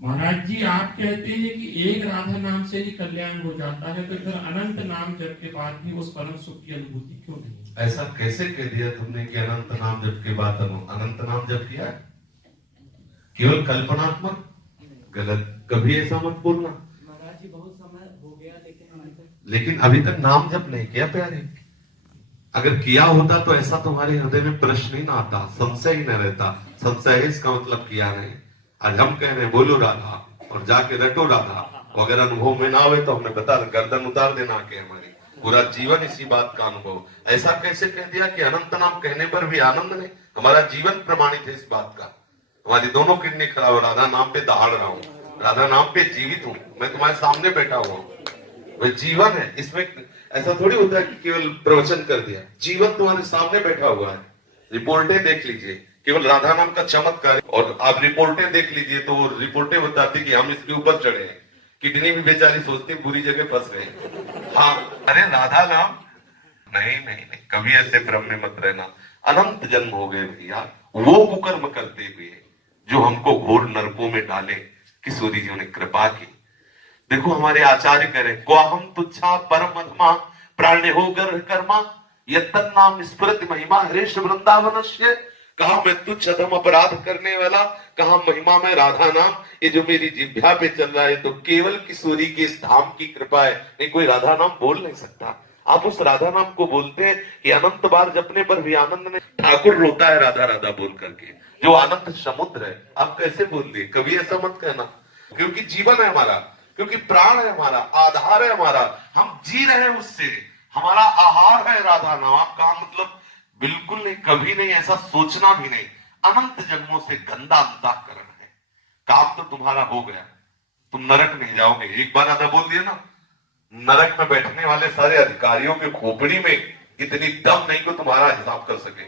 महाराज जी आप कहते हैं कि एक राधा नाम से ही कल्याण हो जाता है, तो फिर अनंत नाम जप के बाद भी उस परम सुख की अनुभूति क्यों नहीं? ऐसा कैसे कह दिया तुमने कि अनंत नाम जप के बाद अनंत नाम जप किया? केवल कल्पनात्मक, गलत। कभी ऐसा मत बोलना। महाराज जी बहुत समय हो गया लेकिन अभी तक नाम जप नहीं किया प्यारे। अगर किया होता तो ऐसा तुम्हारे हृदय में प्रश्न ही ना आता, संशय ही न रहता। संशय है इसका मतलब किया नहीं। आज हम कह रहे हैं बोलो राधा और जाके रटो राधा, अगर अनुभव में ना हुए तो हमें बता, गर्दन उतार देना के हमारी पूरा जीवन इसी बात का अनुभव। ऐसा कैसे कह दिया कि अनंत नाम कहने पर भी आनंद नहीं? हमारा जीवन प्रमाणित है इस बात का। हमारी दोनों किडनी खराब, राधा नाम पे दहाड़ रहा हूँ, राधा नाम पे जीवित हूँ, मैं तुम्हारे सामने बैठा हुआ हूँ। वह जीवन है, इसमें ऐसा थोड़ी होता है कि केवल प्रवचन कर दिया। जीवन तुम्हारे सामने बैठा हुआ है। रिपोर्टें देख लीजिए, केवल राधा नाम का चमत्कार। और आप रिपोर्टें देख लीजिए तो वो रिपोर्टें बताती कि हम इसके ऊपर चढ़े हैं, किडनी भी बेचारी सोचती बुरी जगह फंस गए। हाँ, अरे राधा नाम नहीं नहीं नहीं, कभी ऐसे भ्रम में मत रहना। अनंत जन्म हो गए भैया वो कुकर्म करते हुए जो हमको घोर नरकों में डाले। किशोरी जी ने कृपा की। देखो हमारे आचार्य कह रहे, क्वाहम तुच्छा परम अधमा प्राण्य हो गर्भ कर्मा यत्तन नाम स्मृति महिमा हरेश वृंदावनस्य। कहा मैं तुच्छ अधम अपराध करने वाला, कहा महिमा में राधा नाम। ये जो मेरी जिह्वा पे चल रहा है तो केवल किशोरी के इस धाम की कृपा है, नहीं कोई राधा नाम बोल नहीं सकता। आप उस राधा नाम को बोलते हैं कि अनंत बार जपने पर भी आनंद नहीं। ठाकुर रोता है राधा राधा बोल करके, जो आनंद समुद्र है। आप कैसे बोल दिए? कभी ऐसा मत कहना, क्योंकि जीवन है हमारा, क्योंकि प्राण है हमारा, आधार है हमारा, हम जी रहे हैं उससे। हमारा आहार है राधा नाम। आप कहा मतलब बिल्कुल नहीं, कभी नहीं, ऐसा सोचना भी नहीं। अनंत जन्मों से गंदा अंतःकरण है। काम तो तुम्हारा हो गया, तुम नरक नहीं जाओगे। एक बार राधा बोल दिया ना, नरक में बैठने वाले सारे अधिकारियों के खोपड़ी में इतनी दम नहीं को तुम्हारा हिसाब कर सके।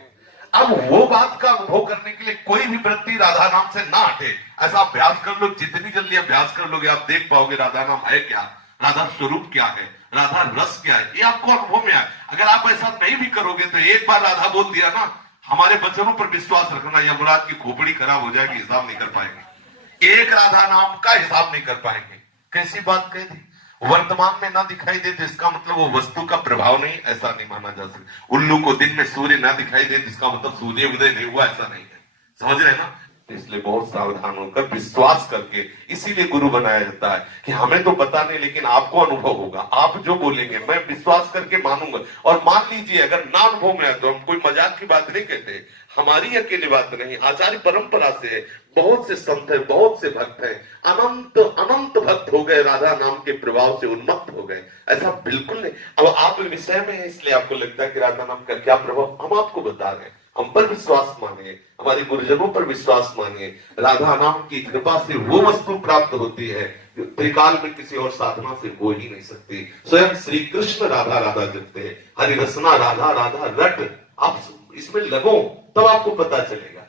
अब वो बात का अनुभव करने के लिए कोई भी वृत्ति राधा नाम से ना हटे। ऐसा अभ्यास कर लो, जितनी जल्दी अभ्यास कर लोगे आप देख पाओगे राधा नाम है क्या, राधा स्वरूप क्या है, राधा रस क्या है, ये आपको अनुभव में आए। अगर आप ऐसा नहीं भी करोगे तो एक बार राधा बोल दिया ना, हमारे वचनों पर विश्वास रखना, यमराज की खोपड़ी खराब हो जाएगी, हिसाब नहीं कर पाएंगे। एक राधा नाम का हिसाब नहीं कर पाएंगे। कैसी बात कह दी? वर्तमान में ना दिखाई दे तो इसका मतलब वो वस्तु का प्रभाव नहीं, ऐसा नहीं माना जा सकता। उल्लू को दिन में सूर्य ना दिखाई दे तो इसका मतलब सूर्य उदय नहीं हुआ, ऐसा नहीं है। समझ रहे ना? इसलिए बहुत सावधान होकर विश्वास करके, इसीलिए गुरु बनाया जाता है कि हमें तो पता नहीं लेकिन आपको अनुभव होगा। आप जो बोलेंगे मैं विश्वास करके मानूंगा। और मान लीजिए अगर ना अनुभव में आए तो हम कोई मजाक की बात नहीं कहते, हमारी अकेली बात नहीं, आचार्य परंपरा से है। बहुत से संत है, बहुत से भक्त हैं, अनंत अनंत भक्त हो गए, राधा नाम के प्रभाव से उन्मत्त हो गए। ऐसा बिल्कुल नहीं। अब आप विषय में है इसलिए आपको लगता है कि राधा नाम का क्या प्रभाव, हम आपको बता रहे हैं। हम पर विश्वास मानिए, हमारे गुरुजनों पर विश्वास मानिए। राधा नाम की कृपा से वो वस्तु प्राप्त होती है जो त्रिकाल में किसी और साधना से हो ही नहीं सकती। स्वयं श्री कृष्ण राधा राधा जपते हैं, हरि रसना राधा राधा रट। आप इसमें लगो तब आपको पता चलेगा,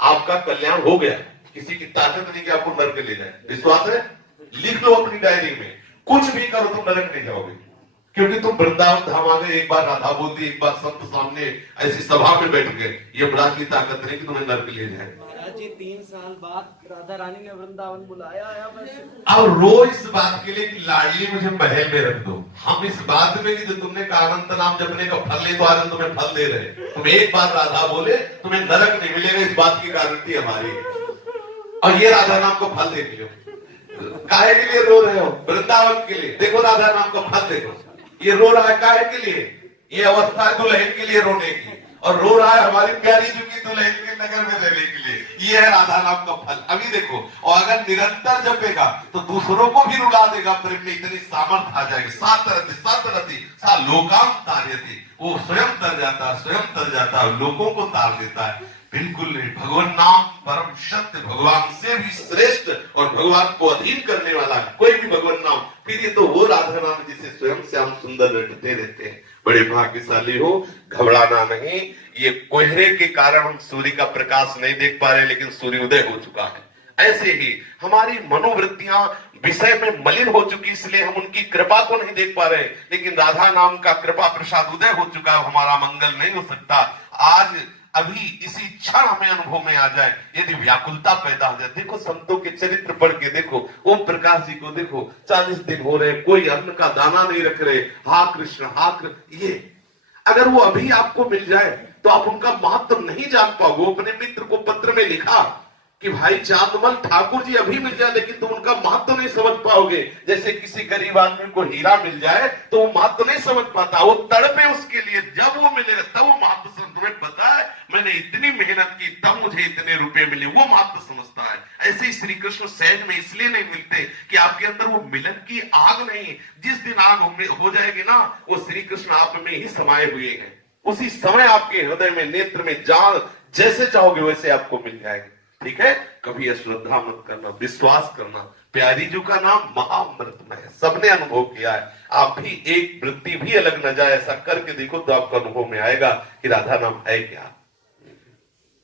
आपका कल्याण हो गया। किसी की ताकत नहीं कि आपको नरक ले जाए। विश्वास है? लिख लो अपनी डायरी में, कुछ भी करो तुम नरक नहीं जाओगे, क्योंकि तुम वृंदावन धाम आ गए। एक बार राधा बोल दी, एक बार संत सामने ऐसी सभा में बैठ गए, ये बड़ा की ताकत नहीं कि तुम्हें नरक ले जाए। महाराज जी 3 साल बाद राधा रानी ने वृंदावन बुलाया है। अब रो इस बात के लिए कि लाडली मुझे महल में रख दो। हम इस बात में कि जो तुमने कहा अनंत नाम जपने का फल ले, तो आज तुम्हें फल दे रहे। तुम एक बार राधा बोले तुम्हें नरक नहीं मिलेगा, इस बात की गारंटी हमारी। और ये राधा नाम को फल देख लो। काहे के लिए रो रहे हो? वृंदावन के लिए। देखो राधा नाम का फल देखो। ये रो रहा है काहे के लिए? ये अवस्था है दुल्हन के लिए रोने की, और रो रहा है हमारी प्यारी जुगी दुल्हन के नगर में रहने के लिए। ये है राधा नाम का फल। अभी देखो, और अगर निरंतर जपेगा तो दूसरों को भी रुला देगा। प्रेम में इतनी सामर्थ्य आ जाएगी। सातरति सा लोकाम तार्यति, वो स्वयं तर जाता है, स्वयं तर जाता है, लोगों को तार देता है। बिल्कुल नहीं। भगवान नाम परम सत्य, भगवान से भी श्रेष्ठ और भगवान को अधीन करने वाला है कोई भी भगवान नाम। फिर ये तो वो राधा नाम जिसे स्वयं श्याम सुंदर रटते रहते हैं। बड़े भाग्यशाली हो, घबराना नहीं। ये कोहरे के कारण हम सूर्य का प्रकाश नहीं देख पा रहे, लेकिन सूर्य उदय हो चुका है। ऐसे ही हमारी मनोवृत्तियां विषय में मलिन हो चुकी, इसलिए हम उनकी कृपा को नहीं देख पा रहे। लेकिन राधा नाम का कृपा प्रसाद उदय हो चुका है, हमारा मंगल नहीं हो सकता। आज अभी इसी क्षण हमें अनुभव में आ जाए, यदि व्याकुलता पैदा हो जाए। देखो संतों के चरित्र पढ़ के देखो, ओम प्रकाश जी को देखो, 40 दिन हो रहे, कोई अन्न का दाना नहीं रख रहे, हा कृष्ण हा कृष्ण। ये अगर वो अभी आपको मिल जाए तो आप उनका महत्व नहीं जान पाओगे। वो अपने मित्र को पत्र में लिखा कि भाई चांदमल ठाकुर जी अभी मिल जाए लेकिन तुम उनका महत्व नहीं समझ पाओगे। जैसे किसी गरीब आदमी को हीरा मिल जाए तो वो महत्व नहीं समझ पाता, वो तड़पे उसके लिए, जब वो मिलेगा तब वो महत्व समझ। तुम्हें पता है मैंने इतनी मेहनत की तब मुझे इतने रुपए मिले, वो महत्व समझता है। ऐसे ही श्री कृष्ण सहज में इसलिए नहीं मिलते कि आपके अंदर वो मिलन की आग नहीं। जिस दिन आग हो जाएगी ना, वो श्री कृष्ण आप में ही समाये हुए हैं। उसी समय आपके हृदय में, नेत्र में, जान जैसे चाहोगे वैसे आपको मिल जाएगी। ठीक है, कभी अश्रद्धा मत करना, विश्वास करना। प्यारी जी का नाम महाअमृतमय है, सबने अनुभव किया है। आप भी एक वृत्ति भी अलग न जाए, ऐसा करके देखो तो आपको अनुभव में आएगा कि राधा नाम है क्या।